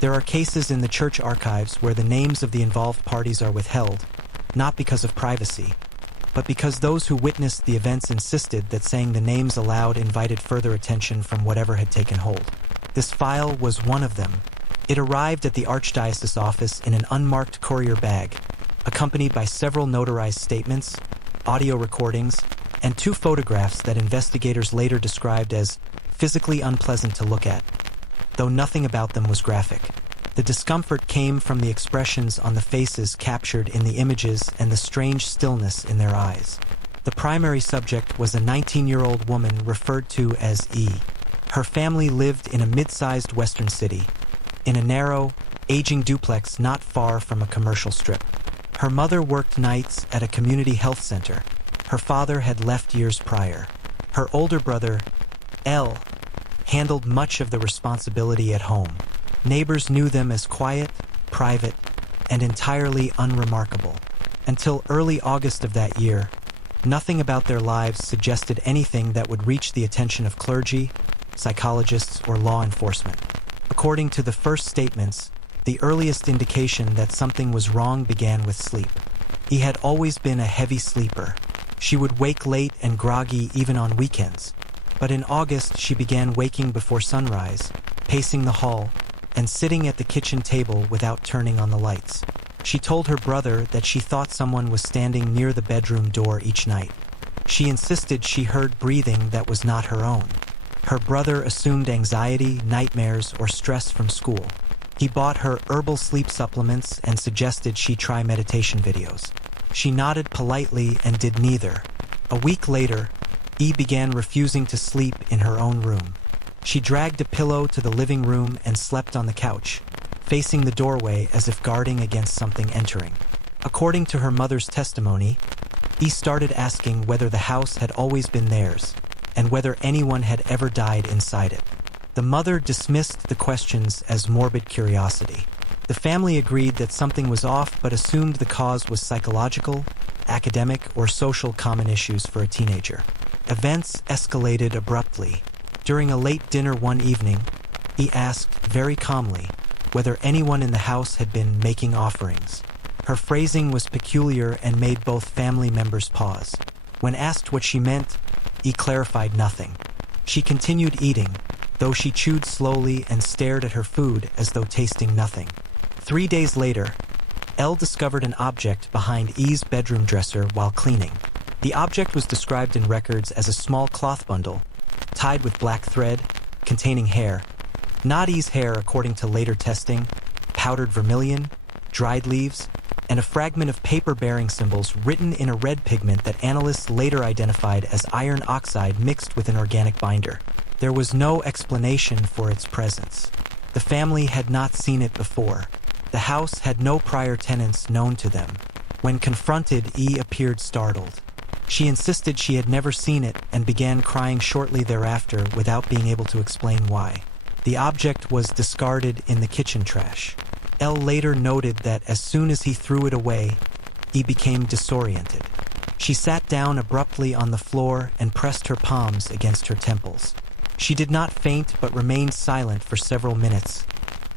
There are cases in the church archives where the names of the involved parties are withheld, not because of privacy, but because those who witnessed the events insisted that saying the names aloud invited further attention from whatever had taken hold. This file was one of them. It arrived at the Archdiocese office in an unmarked courier bag, accompanied by several notarized statements, audio recordings, and 2 photographs that investigators later described as physically unpleasant to look at, though nothing about them was graphic. The discomfort came from the expressions on the faces captured in the images and the strange stillness in their eyes. The primary subject was a 19-year-old woman referred to as E. Her family lived in a mid-sized western city, in a narrow, aging duplex not far from a commercial strip. Her mother worked nights at a community health center. Her father had left years prior. Her older brother, L, handled much of the responsibility at home. Neighbors knew them as quiet, private, and entirely unremarkable. Until early August of that year, nothing about their lives suggested anything that would reach the attention of clergy, psychologists, or law enforcement. According to the first statements, the earliest indication that something was wrong began with sleep. E had always been a heavy sleeper. She would wake late and groggy even on weekends. But in August, she began waking before sunrise, pacing the hall, and sitting at the kitchen table without turning on the lights. She told her brother that she thought someone was standing near the bedroom door each night. She insisted she heard breathing that was not her own. Her brother assumed anxiety, nightmares, or stress from school. He bought her herbal sleep supplements and suggested she try meditation videos. She nodded politely and did neither. A week later, E began refusing to sleep in her own room. She dragged a pillow to the living room and slept on the couch, facing the doorway as if guarding against something entering. According to her mother's testimony, E started asking whether the house had always been theirs, and whether anyone had ever died inside it. The mother dismissed the questions as morbid curiosity. The family agreed that something was off but assumed the cause was psychological, academic, or social common issues for a teenager. Events escalated abruptly. During a late dinner one evening, E asked, very calmly, whether anyone in the house had been making offerings. Her phrasing was peculiar and made both family members pause. When asked what she meant, E clarified nothing. She continued eating, though she chewed slowly and stared at her food as though tasting nothing. 3 days later, L discovered an object behind E's bedroom dresser while cleaning. The object was described in records as a small cloth bundle, tied with black thread, containing hair. Not E's hair according to later testing, powdered vermilion, dried leaves, and a fragment of paper-bearing symbols written in a red pigment that analysts later identified as iron oxide mixed with an organic binder. There was no explanation for its presence. The family had not seen it before. The house had no prior tenants known to them. When confronted, E appeared startled. She insisted she had never seen it and began crying shortly thereafter without being able to explain why. The object was discarded in the kitchen trash. L later noted that as soon as he threw it away, E became disoriented. She sat down abruptly on the floor and pressed her palms against her temples. She did not faint but remained silent for several minutes,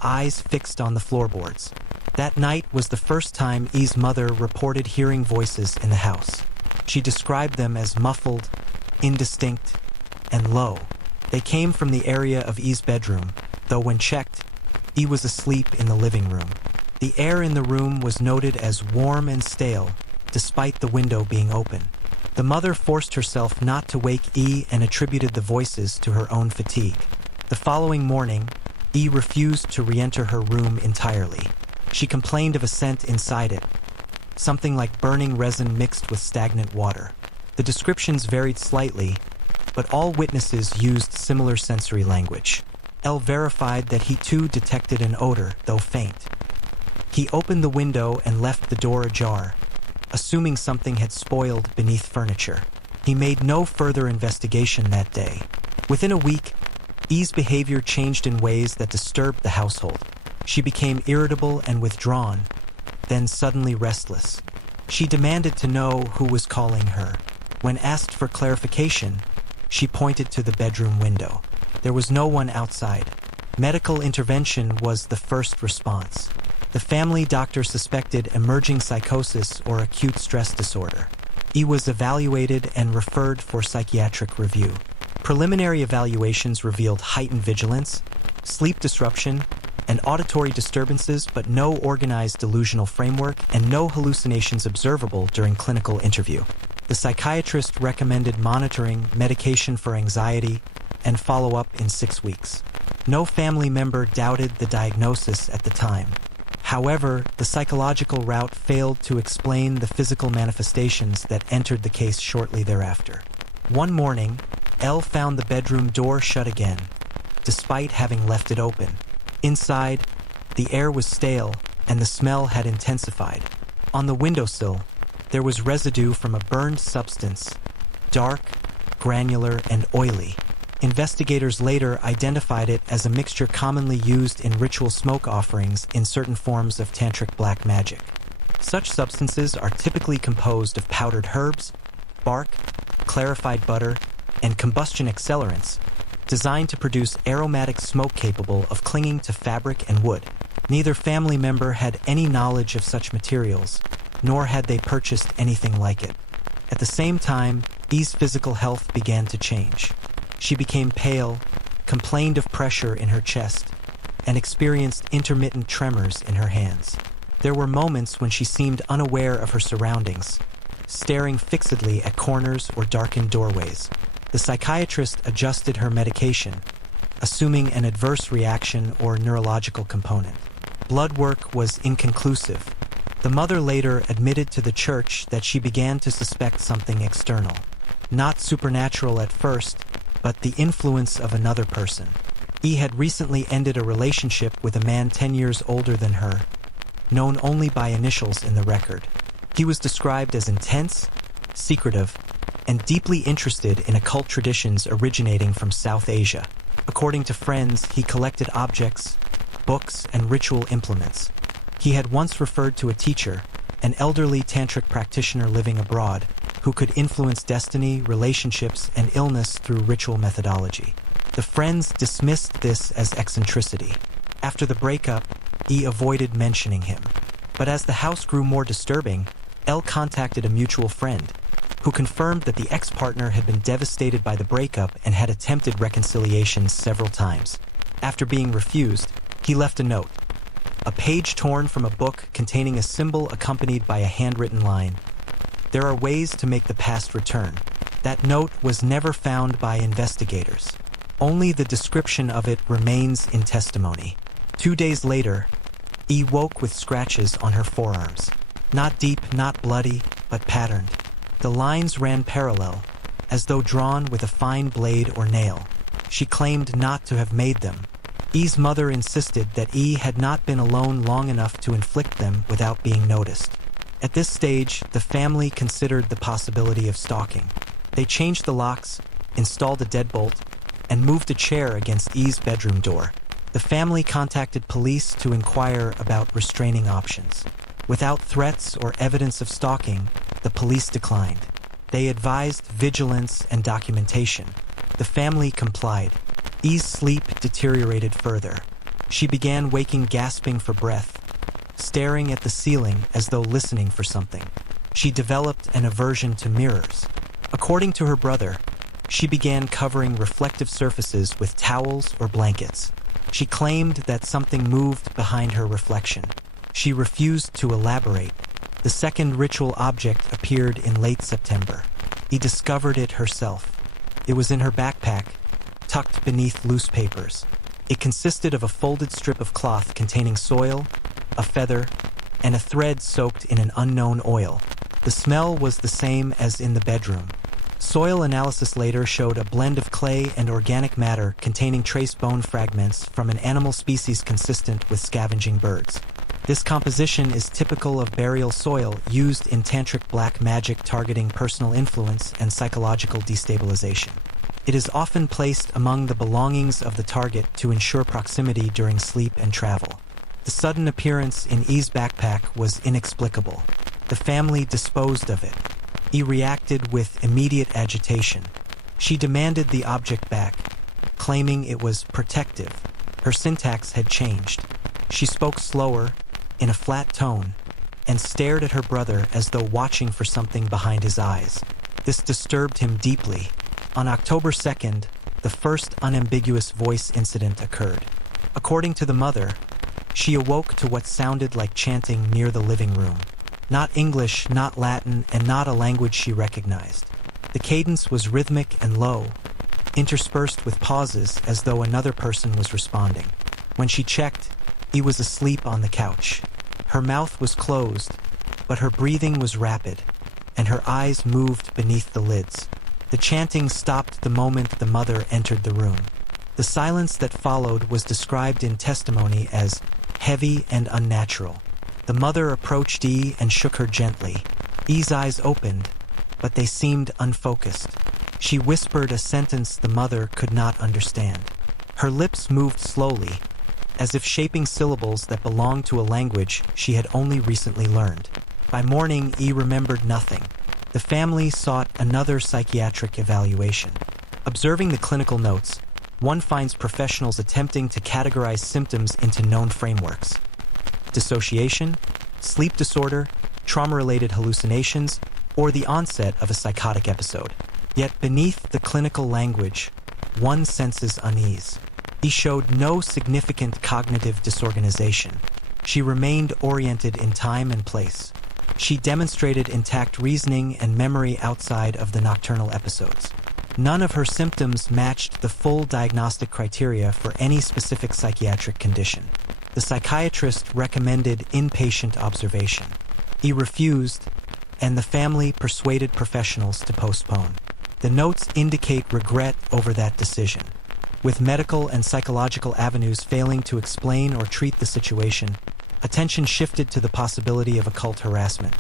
eyes fixed on the floorboards. That night was the first time E's mother reported hearing voices in the house. She described them as muffled, indistinct, and low. They came from the area of E's bedroom, though when checked, E was asleep in the living room. The air in the room was noted as warm and stale, despite the window being open. The mother forced herself not to wake E and attributed the voices to her own fatigue. The following morning, E refused to re-enter her room entirely. She complained of a scent inside it, something like burning resin mixed with stagnant water. The descriptions varied slightly, but all witnesses used similar sensory language. L verified that he too detected an odor, though faint. He opened the window and left the door ajar, assuming something had spoiled beneath furniture. He made no further investigation that day. Within a week, E's behavior changed in ways that disturbed the household. She became irritable and withdrawn, then suddenly restless. She demanded to know who was calling her. When asked for clarification, she pointed to the bedroom window. There was no one outside. Medical intervention was the first response. The family doctor suspected emerging psychosis or acute stress disorder. E was evaluated and referred for psychiatric review. Preliminary evaluations revealed heightened vigilance, sleep disruption, and auditory disturbances, but no organized delusional framework and no hallucinations observable during clinical interview. The psychiatrist recommended monitoring, medication for anxiety, and follow-up in 6 weeks. No family member doubted the diagnosis at the time. However, the psychological route failed to explain the physical manifestations that entered the case shortly thereafter. One morning, Elle found the bedroom door shut again, despite having left it open. Inside, the air was stale and the smell had intensified. On the windowsill, there was residue from a burned substance, dark, granular, and oily. Investigators later identified it as a mixture commonly used in ritual smoke offerings in certain forms of tantric black magic. Such substances are typically composed of powdered herbs, bark, clarified butter, and combustion accelerants, designed to produce aromatic smoke capable of clinging to fabric and wood. Neither family member had any knowledge of such materials, nor had they purchased anything like it. At the same time, E's physical health began to change. She became pale, complained of pressure in her chest, and experienced intermittent tremors in her hands. There were moments when she seemed unaware of her surroundings, staring fixedly at corners or darkened doorways. The psychiatrist adjusted her medication, assuming an adverse reaction or neurological component. Blood work was inconclusive. The mother later admitted to the church that she began to suspect something external. Not supernatural at first, but the influence of another person. E had recently ended a relationship with a man 10 years older than her, known only by initials in the record. He was described as intense, secretive, and deeply interested in occult traditions originating from South Asia. According to friends, he collected objects, books, and ritual implements. He had once referred to a teacher, an elderly tantric practitioner living abroad, who could influence destiny, relationships, and illness through ritual methodology. The friends dismissed this as eccentricity. After the breakup, E avoided mentioning him. But as the house grew more disturbing, Elle contacted a mutual friend, who confirmed that the ex-partner had been devastated by the breakup and had attempted reconciliation several times. After being refused, he left a note, a page torn from a book containing a symbol accompanied by a handwritten line. There are ways to make the past return. That note was never found by investigators. Only the description of it remains in testimony. 2 days later, E woke with scratches on her forearms. Not deep, not bloody, but patterned. The lines ran parallel, as though drawn with a fine blade or nail. She claimed not to have made them. E's mother insisted that E had not been alone long enough to inflict them without being noticed. At this stage, the family considered the possibility of stalking. They changed the locks, installed a deadbolt, and moved a chair against E's bedroom door. The family contacted police to inquire about restraining options. Without threats or evidence of stalking, the police declined. They advised vigilance and documentation. The family complied. E's sleep deteriorated further. She began waking gasping for breath, staring at the ceiling as though listening for something. She developed an aversion to mirrors. According to her brother, she began covering reflective surfaces with towels or blankets. She claimed that something moved behind her reflection. She refused to elaborate. The second ritual object appeared in late September. He discovered it herself. It was in her backpack, tucked beneath loose papers. It consisted of a folded strip of cloth containing soil, a feather, and a thread soaked in an unknown oil. The smell was the same as in the bedroom. Soil analysis later showed a blend of clay and organic matter containing trace bone fragments from an animal species consistent with scavenging birds. This composition is typical of burial soil used in tantric black magic targeting personal influence and psychological destabilization. It is often placed among the belongings of the target to ensure proximity during sleep and travel. The sudden appearance in E's backpack was inexplicable. The family disposed of it. E reacted with immediate agitation. She demanded the object back, claiming it was protective, Her syntax had changed. She spoke slower, in a flat tone, and stared at her brother as though watching for something behind his eyes. This disturbed him deeply. On October 2nd, the first unambiguous voice incident occurred. According to the mother, she awoke to what sounded like chanting near the living room. Not English, not Latin, and not a language she recognized. The cadence was rhythmic and low, interspersed with pauses as though another person was responding. When she checked, he was asleep on the couch. Her mouth was closed, but her breathing was rapid, and her eyes moved beneath the lids. The chanting stopped the moment the mother entered the room. The silence that followed was described in testimony as heavy and unnatural. The mother approached E and shook her gently. E's eyes opened, but they seemed unfocused. She whispered a sentence the mother could not understand. Her lips moved slowly, as if shaping syllables that belonged to a language she had only recently learned. By morning, E remembered nothing. The family sought another psychiatric evaluation. Observing the clinical notes, one finds professionals attempting to categorize symptoms into known frameworks: dissociation, sleep disorder, trauma-related hallucinations, or the onset of a psychotic episode. Yet beneath the clinical language, one senses unease. He showed no significant cognitive disorganization. She remained oriented in time and place. She demonstrated intact reasoning and memory outside of the nocturnal episodes. None of her symptoms matched the full diagnostic criteria for any specific psychiatric condition. The psychiatrist recommended inpatient observation. He refused, and the family persuaded professionals to postpone. The notes indicate regret over that decision. With medical and psychological avenues failing to explain or treat the situation, attention shifted to the possibility of occult harassment,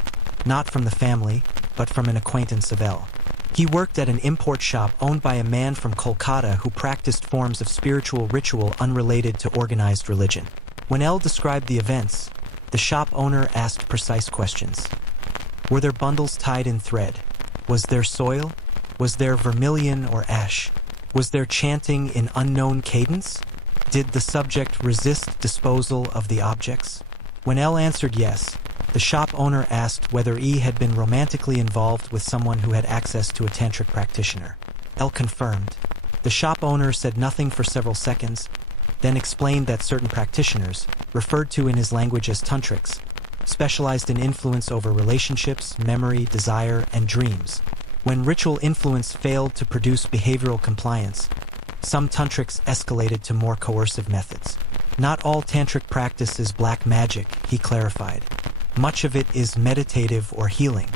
not from the family, but from an acquaintance of L. He worked at an import shop owned by a man from Kolkata who practiced forms of spiritual ritual unrelated to organized religion. When L described the events, the shop owner asked precise questions. Were there bundles tied in thread? Was there soil? Was there vermilion or ash? Was there chanting in unknown cadence? Did the subject resist disposal of the objects? When L answered yes, the shop owner asked whether E had been romantically involved with someone who had access to a tantric practitioner. L confirmed. The shop owner said nothing for several seconds, then explained that certain practitioners, referred to in his language as tantrics, specialized in influence over relationships, memory, desire, and dreams. When ritual influence failed to produce behavioral compliance, some tantrics escalated to more coercive methods. Not all tantric practice is black magic, he clarified. Much of it is meditative or healing.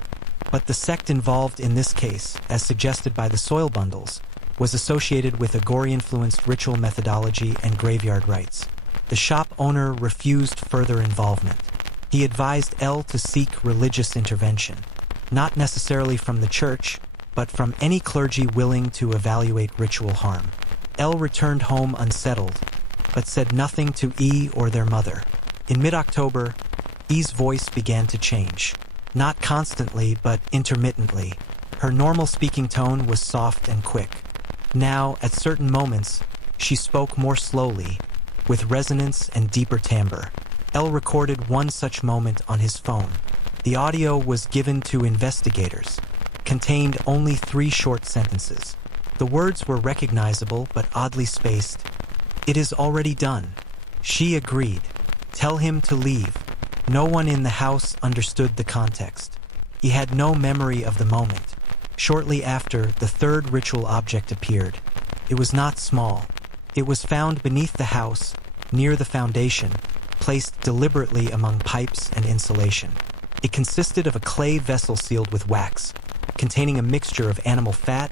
But the sect involved in this case, as suggested by the soil bundles, was associated with Agori-influenced ritual methodology and graveyard rites. The shop owner refused further involvement. He advised L to seek religious intervention, not necessarily from the church, but from any clergy willing to evaluate ritual harm. L returned home unsettled, but said nothing to E or their mother. In mid-October, E's voice began to change. Not constantly, but intermittently. Her normal speaking tone was soft and quick. Now, at certain moments, she spoke more slowly, with resonance and deeper timbre. L recorded one such moment on his phone. The audio was given to investigators, contained only 3 short sentences. The words were recognizable but oddly spaced. "It is already done." She agreed. "Tell him to leave." No one in the house understood the context. He had no memory of the moment. Shortly after, the third ritual object appeared. It was not small. It was found beneath the house, near the foundation, placed deliberately among pipes and insulation. It consisted of a clay vessel sealed with wax, containing a mixture of animal fat,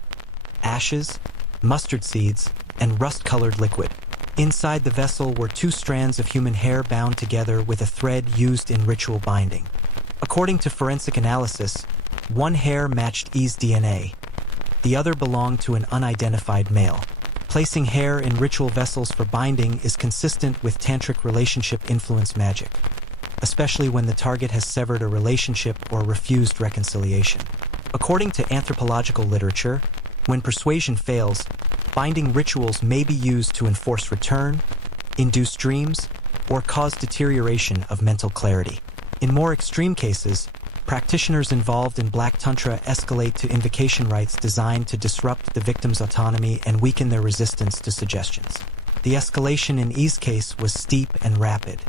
ashes, mustard seeds, and rust-colored liquid. Inside the vessel were 2 strands of human hair bound together with a thread used in ritual binding. According to forensic analysis, one hair matched E's DNA. The other belonged to an unidentified male. Placing hair in ritual vessels for binding is consistent with tantric relationship influence magic, especially when the target has severed a relationship or refused reconciliation. According to anthropological literature, when persuasion fails, binding rituals may be used to enforce return, induce dreams, or cause deterioration of mental clarity. In more extreme cases, practitioners involved in Black Tantra escalate to invocation rites designed to disrupt the victim's autonomy and weaken their resistance to suggestions. The escalation in E's case was steep and rapid.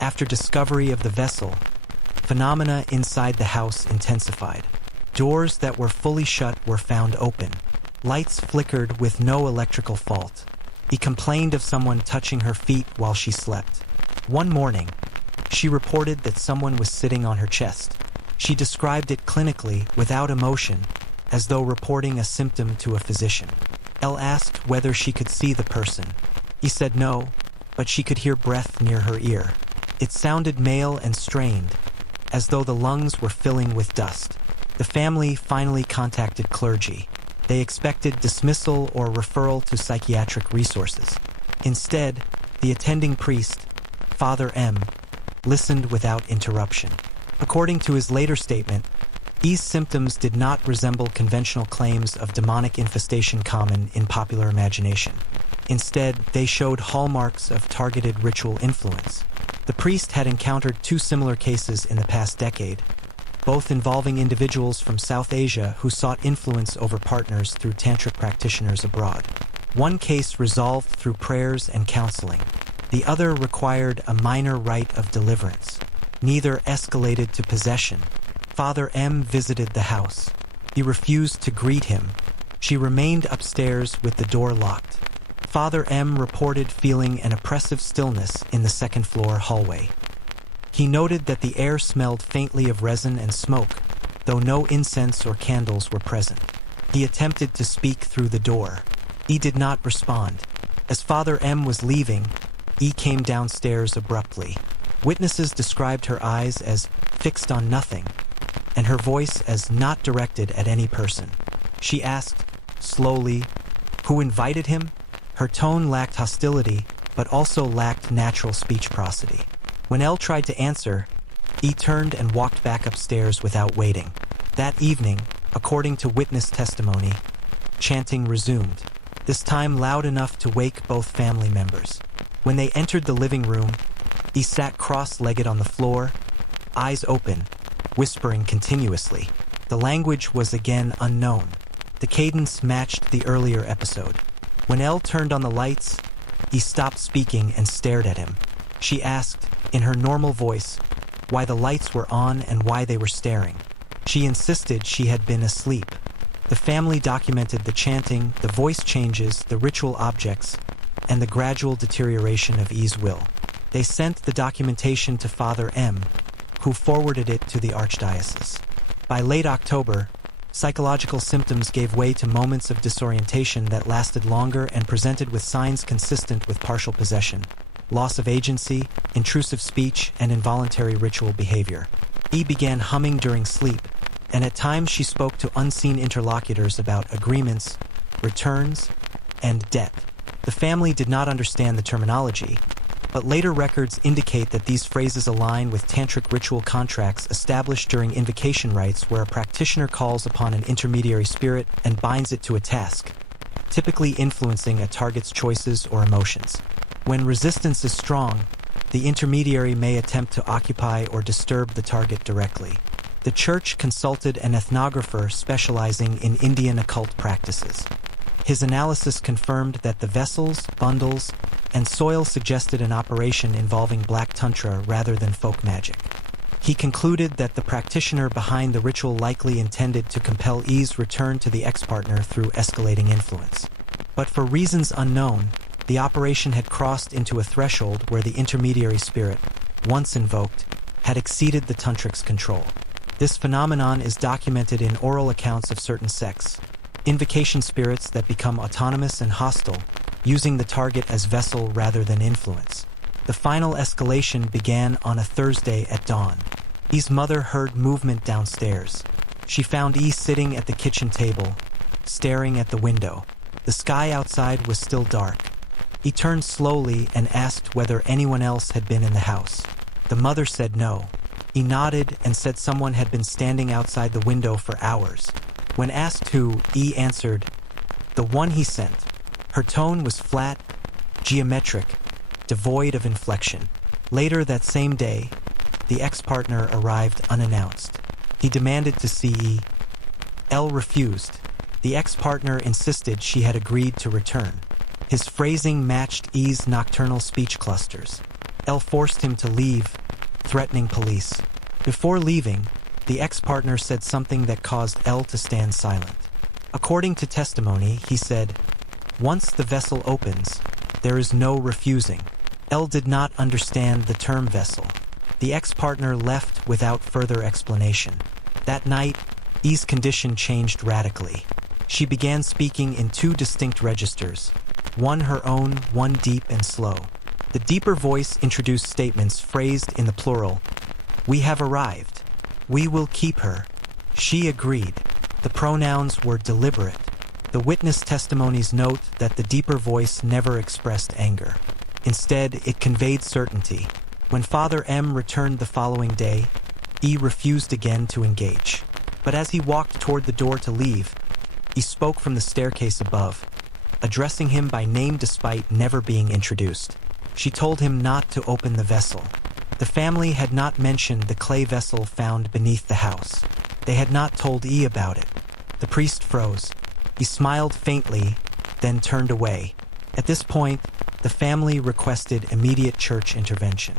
After discovery of the vessel, phenomena inside the house intensified. Doors that were fully shut were found open. Lights flickered with no electrical fault. He complained of someone touching her feet while she slept. One morning, she reported that someone was sitting on her chest. She described it clinically, without emotion, as though reporting a symptom to a physician. Elle asked whether she could see the person. He said no, but she could hear breath near her ear. It sounded male and strained, as though the lungs were filling with dust. The family finally contacted clergy. They expected dismissal or referral to psychiatric resources. Instead, the attending priest, Father M., listened without interruption. According to his later statement, these symptoms did not resemble conventional claims of demonic infestation common in popular imagination. Instead, they showed hallmarks of targeted ritual influence. The priest had encountered two similar cases in the past decade, both involving individuals from South Asia who sought influence over partners through tantric practitioners abroad. One case resolved through prayers and counseling. The other required a minor rite of deliverance. Neither escalated to possession. Father M visited the house. He refused to greet him. She remained upstairs with the door locked. Father M reported feeling an oppressive stillness in the second-floor hallway. He noted that the air smelled faintly of resin and smoke, though no incense or candles were present. He attempted to speak through the door. E did not respond. As Father M was leaving, E came downstairs abruptly. Witnesses described her eyes as fixed on nothing, and her voice as not directed at any person. She asked, slowly, "Who invited him?" Her tone lacked hostility, but also lacked natural speech prosody. When Elle tried to answer, E turned and walked back upstairs without waiting. That evening, according to witness testimony, chanting resumed, this time loud enough to wake both family members. When they entered the living room, E sat cross-legged on the floor, eyes open, whispering continuously. The language was again unknown. The cadence matched the earlier episode. When Elle turned on the lights, he stopped speaking and stared at him. She asked, in her normal voice, why the lights were on and why they were staring. She insisted she had been asleep. The family documented the chanting, the voice changes, the ritual objects, and the gradual deterioration of E's will. They sent the documentation to Father M, who forwarded it to the Archdiocese. By late October, psychological symptoms gave way to moments of disorientation that lasted longer and presented with signs consistent with partial possession, loss of agency, intrusive speech, and involuntary ritual behavior. E began humming during sleep, and at times she spoke to unseen interlocutors about agreements, returns, and debt. The family did not understand the terminology, but later records indicate that these phrases align with tantric ritual contracts established during invocation rites where a practitioner calls upon an intermediary spirit and binds it to a task, typically influencing a target's choices or emotions. When resistance is strong, the intermediary may attempt to occupy or disturb the target directly. The church consulted an ethnographer specializing in Indian occult practices. His analysis confirmed that the vessels, bundles, and soil suggested an operation involving Black Tantra rather than folk magic. He concluded that the practitioner behind the ritual likely intended to compel E's return to the ex-partner through escalating influence. But for reasons unknown, the operation had crossed into a threshold where the intermediary spirit, once invoked, had exceeded the tantric's control. This phenomenon is documented in oral accounts of certain sects, invocation spirits that become autonomous and hostile, using the target as vessel rather than influence. The final escalation began on a Thursday at dawn. E's mother heard movement downstairs. She found E sitting at the kitchen table, staring at the window. The sky outside was still dark. He turned slowly and asked whether anyone else had been in the house. The mother said no. He nodded and said someone had been standing outside the window for hours. When asked who, E answered, "The one he sent." Her tone was flat, geometric, devoid of inflection. Later that same day, the ex-partner arrived unannounced. He demanded to see E. L refused. The ex-partner insisted she had agreed to return. His phrasing matched E's nocturnal speech clusters. L forced him to leave, threatening police. Before leaving, the ex-partner said something that caused L to stand silent. According to testimony, he said, "Once the vessel opens, there is no refusing." L did not understand the term vessel. The ex-partner left without further explanation. That night, E's condition changed radically. She began speaking in two distinct registers, one her own, one deep and slow. The deeper voice introduced statements phrased in the plural. "We have arrived. We will keep her. She agreed." The pronouns were deliberate. The witness testimonies note that the deeper voice never expressed anger. Instead, it conveyed certainty. When Father M returned the following day, E refused again to engage. But as he walked toward the door to leave, he spoke from the staircase above, addressing him by name despite never being introduced. She told him not to open the vessel. The family had not mentioned the clay vessel found beneath the house. They had not told E about it. The priest froze. He smiled faintly, then turned away. At this point, the family requested immediate church intervention.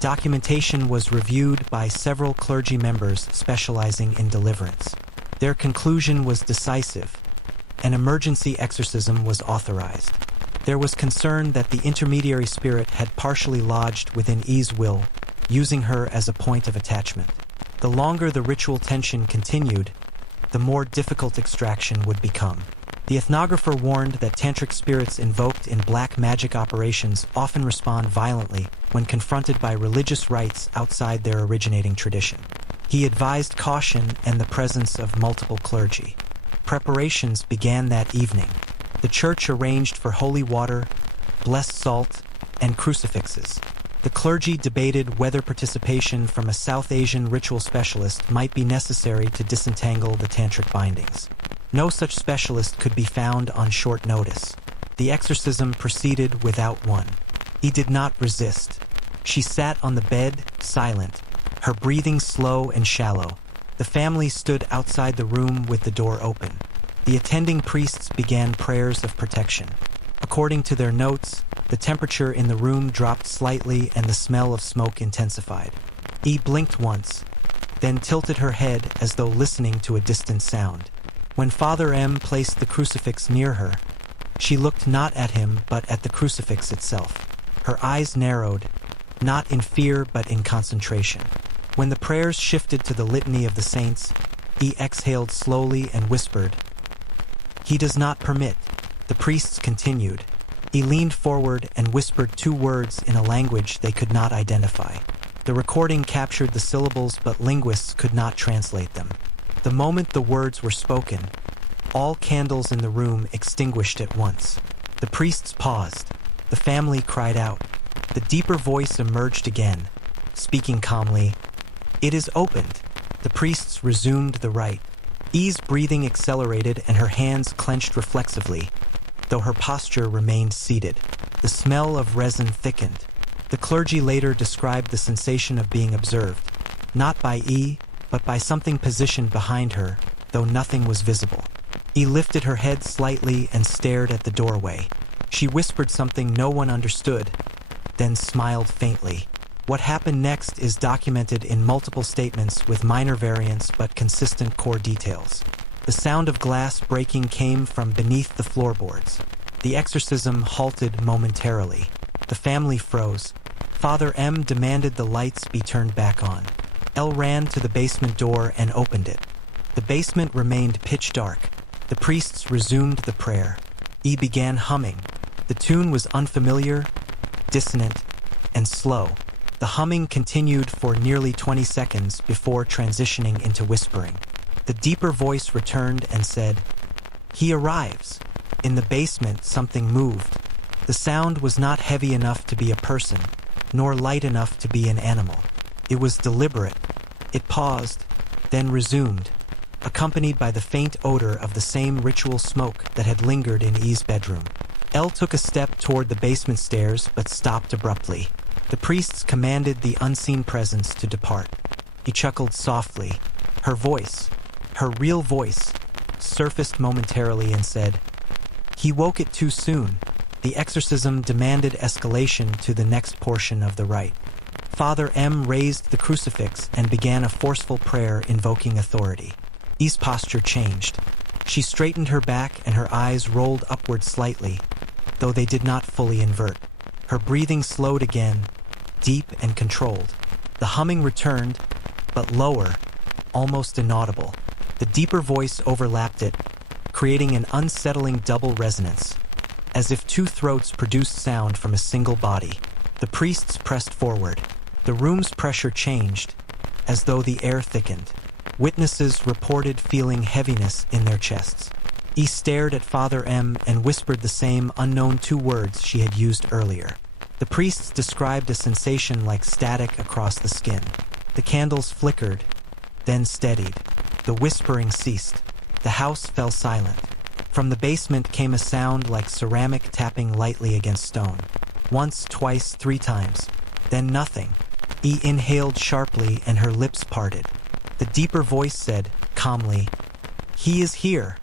Documentation was reviewed by several clergy members specializing in deliverance. Their conclusion was decisive. An emergency exorcism was authorized. There was concern that the intermediary spirit had partially lodged within E's will, using her as a point of attachment. The longer the ritual tension continued, the more difficult extraction would become. The ethnographer warned that tantric spirits invoked in black magic operations often respond violently when confronted by religious rites outside their originating tradition. He advised caution and the presence of multiple clergy. Preparations began that evening. The church arranged for holy water, blessed salt, and crucifixes. The clergy debated whether participation from a South Asian ritual specialist might be necessary to disentangle the tantric bindings. No such specialist could be found on short notice. The exorcism proceeded without one. He did not resist. She sat on the bed, silent, her breathing slow and shallow. The family stood outside the room with the door open. The attending priests began prayers of protection. According to their notes, the temperature in the room dropped slightly and the smell of smoke intensified. E blinked once, then tilted her head as though listening to a distant sound. When Father M placed the crucifix near her, she looked not at him but at the crucifix itself. Her eyes narrowed, not in fear but in concentration. When the prayers shifted to the litany of the saints, he exhaled slowly and whispered, "He does not permit." The priests continued. He leaned forward and whispered two words in a language they could not identify. The recording captured the syllables but linguists could not translate them. The moment the words were spoken, all candles in the room extinguished at once. The priests paused. The family cried out. The deeper voice emerged again, speaking calmly. "It is opened." The priests resumed the rite. E's breathing accelerated and her hands clenched reflexively, though her posture remained seated. The smell of resin thickened. The clergy later described the sensation of being observed, not by E, but by something positioned behind her, though nothing was visible. E lifted her head slightly and stared at the doorway. She whispered something no one understood, then smiled faintly. What happened next is documented in multiple statements with minor variants but consistent core details. The sound of glass breaking came from beneath the floorboards. The exorcism halted momentarily. The family froze. Father M demanded the lights be turned back on. L ran to the basement door and opened it. The basement remained pitch dark. The priests resumed the prayer. E began humming. The tune was unfamiliar, dissonant, and slow. The humming continued for nearly 20 seconds before transitioning into whispering. The deeper voice returned and said, "He arrives." In the basement, something moved. The sound was not heavy enough to be a person, nor light enough to be an animal. It was deliberate. It paused, then resumed, accompanied by the faint odor of the same ritual smoke that had lingered in E's bedroom. Elle took a step toward the basement stairs but stopped abruptly. The priests commanded the unseen presence to depart. He chuckled softly. Her voice, her real voice, surfaced momentarily and said, "He woke it too soon." The exorcism demanded escalation to the next portion of the rite. Father M raised the crucifix and began a forceful prayer invoking authority. E's posture changed. She straightened her back and her eyes rolled upward slightly, though they did not fully invert. Her breathing slowed again, deep and controlled. The humming returned, but lower, almost inaudible. The deeper voice overlapped it, creating an unsettling double resonance, as if two throats produced sound from a single body. The priests pressed forward. The room's pressure changed, as though the air thickened. Witnesses reported feeling heaviness in their chests. E stared at Father M and whispered the same unknown two words she had used earlier. The priests described a sensation like static across the skin. The candles flickered, then steadied. The whispering ceased. The house fell silent. From the basement came a sound like ceramic tapping lightly against stone. Once, twice, 3 times. Then nothing. E inhaled sharply and her lips parted. The deeper voice said, calmly, "He is here."